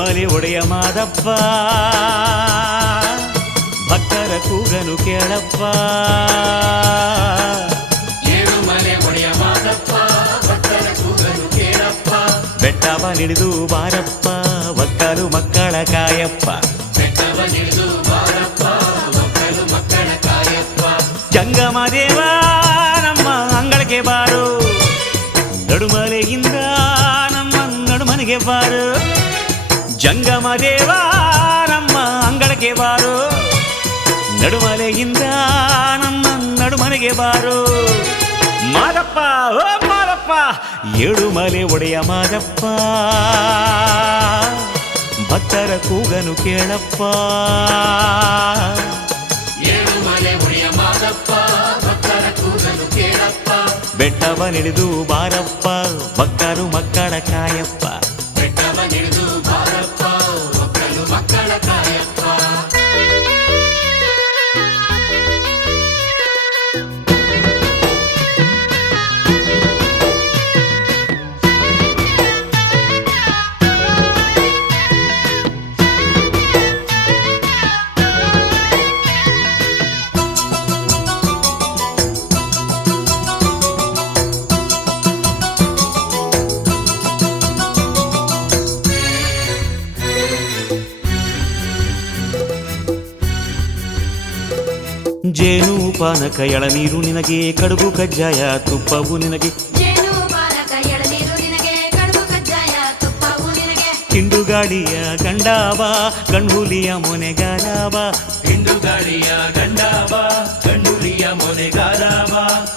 ಏಳುಮಲೆ ಒಡೆಯ ಮಾದಪ್ಪ ಭಕ್ತರ ಕೂಗನು ಕೇಳಪ್ಪ. ಏಳುಮಲೆ ಒಡೆಯ ಮಾದಪ್ಪ ಭಕ್ತರ ಕೂಗನು ಕೇಳಪ್ಪ. ಬೆಟ್ಟವ ನಿಡಿದು ಬಾರಪ್ಪ ಒಕ್ಕಲು ಮಕ್ಕಳ ಕಾಯಪ್ಪ. ಬೆಟ್ಟವ ನಿಡಿದು ಬಾರಪ್ಪ ಒಕ್ಕಲು ಮಕ್ಕಳ ಕಾಯಪ್ಪ. ಜಂಗಮ ದೇವ ನಮ್ಮ ಅಂಗಳಕ್ಕೆ ಬಾರು, ನಡುಮಲೆಯಿಂದ ನಮ್ಮ ನಡುಮನೆಗೆ ಬಾರು. ಜಂಗಮ ದೇವ ನಮ್ಮ ಅಂಗಳಕ್ಕೆ ಬಾರು, ನಡುಮಲೆಯಿಂದ ನಮ್ಮ ನಡುಮನೆಗೆ ಬಾರು. ಮಾದಪ್ಪ ಓ ಮಾದಪ್ಪ ಏಳುಮಲೆ ಒಡೆಯ ಮಾದಪ್ಪ ಭಕ್ತರ ಕೂಗನು ಕೇಳಪ್ಪ. ಏಳುಮಲೆ ಒಡೆಯ ಮಾದಪ್ಪ ಭಕ್ತರ ಕೂಗನು ಕೇಳಪ್ಪ. ಬೆಟ್ಟವ ನಿಡಿದು ಬಾರಪ್ಪ ಭಕ್ತರು ಮಕ್ಕಳ ಕಾಯಪ್ಪ. ಬೆಟ್ಟವ ನಿಡಿದು ಬಾರಪ್ಪ ಒಕ್ಕಲು ಮಕ್ಕಳ ಕಾಯಪ್ಪ. ಜೇನು ಪಾನಕ ಎಳನೀರು ನಿನಗೆ, ಕಡುಬು ಕಜ್ಜಾಯ ತುಪ್ಪವು ನಿನಗೆ. ಜೇನು ಪಾನಕ ಎಳನೀರು ನಿನಗೆ, ಕಡುಬು ಕಜ್ಜಾಯ ತುಪ್ಪವು ನಿನಗೆ. ಹಿಂಡುಗಾಡಿಯ ಗಂಡಾವ ಗಂಡುಲಿಯ ಮೊನೆಗಾಲಾವ. ಹಿಂಡುಗಾಡಿಯ ಗಂಡಾವ ಗಂಡುಲಿಯ ಮೊನೆಗಾಲಾವ.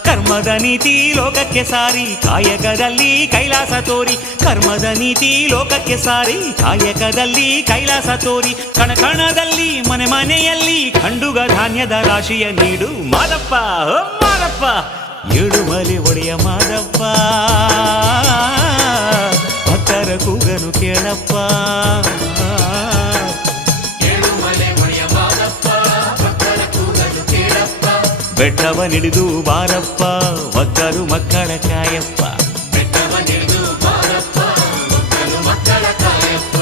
ಕರ್ಮದ ನೀತಿ ಲೋಕಕ್ಕೆ ಸಾರಿ ಕಾಯಕದಲ್ಲಿ ಕೈಲಾಸ ತೋರಿ. ಕರ್ಮದ ನೀತಿ ಲೋಕಕ್ಕೆ ಸಾರಿ ಕಾಯಕದಲ್ಲಿ ಕೈಲಾಸ ತೋರಿ. ಕಣಕಣದಲ್ಲಿ ಮನೆ ಮನೆಯಲ್ಲಿ ಖಂಡುಗ ಧಾನ್ಯದ ರಾಶಿಯ ನೀಡು ಮಾದಪ್ಪ ಓ ಮಾದಪ್ಪ ಏಳುಮಲೆ ಒಡೆಯ ಮಾದಪ್ಪ ಭಕ್ತರ ಕೂಗನು ಕೇಳಪ್ಪ. ಏಳುಮಲೆ ಒಡೆಯ ಮಾದಪ್ಪ ಭಕ್ತರ ಕೂಗನು ಕೇಳಪ್ಪ. ಬೆಟ್ಟವ ನಿಡಿದು ಬಾರಪ್ಪ ಒಕ್ಕಲು ಮಕ್ಕಳ ಕಾಯಪ್ಪ. ಬೆಟ್ಟವ ನಿಡಿದು ಬಾರಪ್ಪ ಒಕ್ಕಲು ಮಕ್ಕಳ ಕಾಯಪ್ಪ.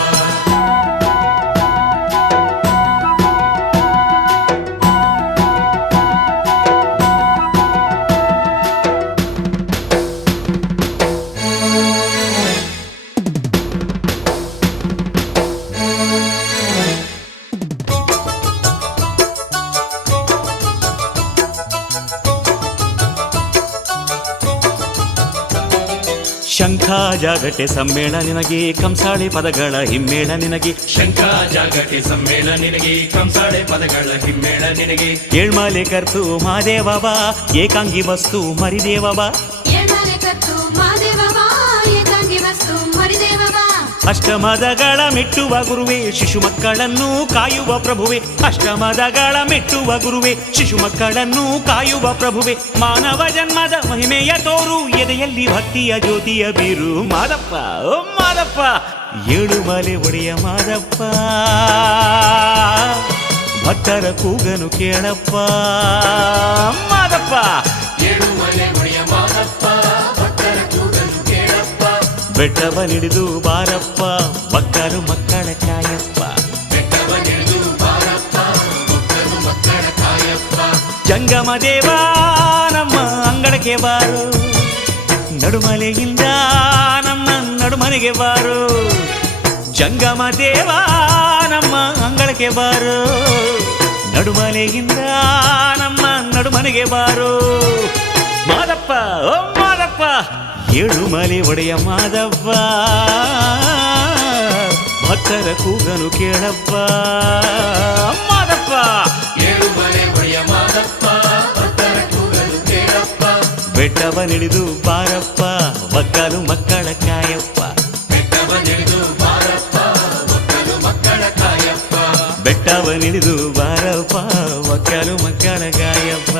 ಶಂಖ ಜಾಗಟೆ ಸಮ್ಮೇಳ ನಿನಗೆ, ಕಂಸಾಳೆ ಪದಗಳ ಹಿಮ್ಮೇಳ ನಿನಗೆ. ಶಂಖ ಜಾಗಟೆ ಸಮ್ಮೇಳ ನಿನಗೆ, ಕಂಸಾಳೆ ಪದಗಳ ಹಿಮ್ಮೇಳ ನಿನಗೆ. ಏಳ್ಮಲೆ ಕರ್ತು ಮಾದೇವವ ಏಕಾಂಗಿ ವಸ್ತು ಮರಿದೇವವ. ಏಳ್ಮಲೆ ಕತ್ತು ಮಾದೇವವ ಏಕಾಂಗಿ ವಸ್ತು ಮರಿದೇವವ. ಅಷ್ಟಮದಗಳ ಮೆಟ್ಟುವ ಗುರುವೆ ಶಿಶು ಮಕ್ಕಳನ್ನು ಕಾಯುವ ಪ್ರಭುವೆ. ಅಷ್ಟಮದಗಳ ಮೆಟ್ಟುವ ಗುರುವೆ ಶಿಶು ಮಕ್ಕಳನ್ನು ಕಾಯುವ ಪ್ರಭುವೆ. ಮಾನವ ಜನ್ಮದ ಮಹಿಮೆಯ ತೋರು ಎದೆಯಲ್ಲಿ ಭಕ್ತಿಯ ಜ್ಯೋತಿಯ ಬೀರು ಮಾದಪ್ಪ ಓ ಮಾದಪ್ಪ ಏಳುಮಲೆ ಒಡೆಯ ಮಾದಪ್ಪ ಭಕ್ತರ ಕೂಗನು ಕೇಳಪ್ಪ. ಮಾದಪ್ಪ ಏಳುಮಲೆ ಒಡೆಯ ಮಾದಪ್ಪ ಭಕ್ತರ ಕೂಗನು ಕೇಳಪ್ಪ. ಬೆಟ್ಟವ ನಿಡಿದು ಬಾರಪ್ಪ ಭಕ್ತರು ಮಕ್ಕಳ ಕಾಯಪ್ಪ. ಬೆಟ್ಟವ ನಿಡಿದು ಬಾರಪ್ಪ ಒಕ್ಕಲು ಮಕ್ಕಳ ಕಾಯಪ್ಪ. ಜಂಗಮ ದೇವ ನಮ್ಮ ಅಂಗಳಕ್ಕೆ ಬಾರು, ನಡುಮಲೆಯಿಂದ ನಮ್ಮ ನಡುಮನೆಗೆ ಬಾರು. ಜಂಗಮ ದೇವ ನಮ್ಮ ಅಂಗಳಕ್ಕೆ ಬಾರು, ನಡುಮಲೆಯಿಂದ ನಮ್ಮ ನಡುಮನೆಗೆ ಬಾರು. ಮಾದಪ್ಪ ಓ ಮಾದಪ್ಪ ಏಳುಮಲೆ ಒಡೆಯ ಮಾದಪ್ಪ ಭಕ್ತರ ಕೂಗನು ಕೇಳಪ್ಪ. ಮಾದಪ್ಪ ಏಳುಮಲೆ ಒಡೆಯ ಮಾದಪ್ಪ ಭಕ್ತರ ಕೂಗನು ಕೇಳಪ್ಪ. ಬೆಟ್ಟವ ನಿಡಿದು ಬಾರಪ್ಪ ಒಕ್ಕಲು ಮಕ್ಕಳ ಕಾಯಪ್ಪ. ಬೆಟ್ಟವ ನಿಡಿದು ಬಾರಪ್ಪ ಒಕ್ಕಲು ಮಕ್ಕಳ ಕಾಯಪ್ಪ. ಬೆಟ್ಟವ ನಿಡಿದು ಬಾರಪ್ಪ ಒಕ್ಕಲು ಮಕ್ಕಳ ಕಾಯಪ್ಪ.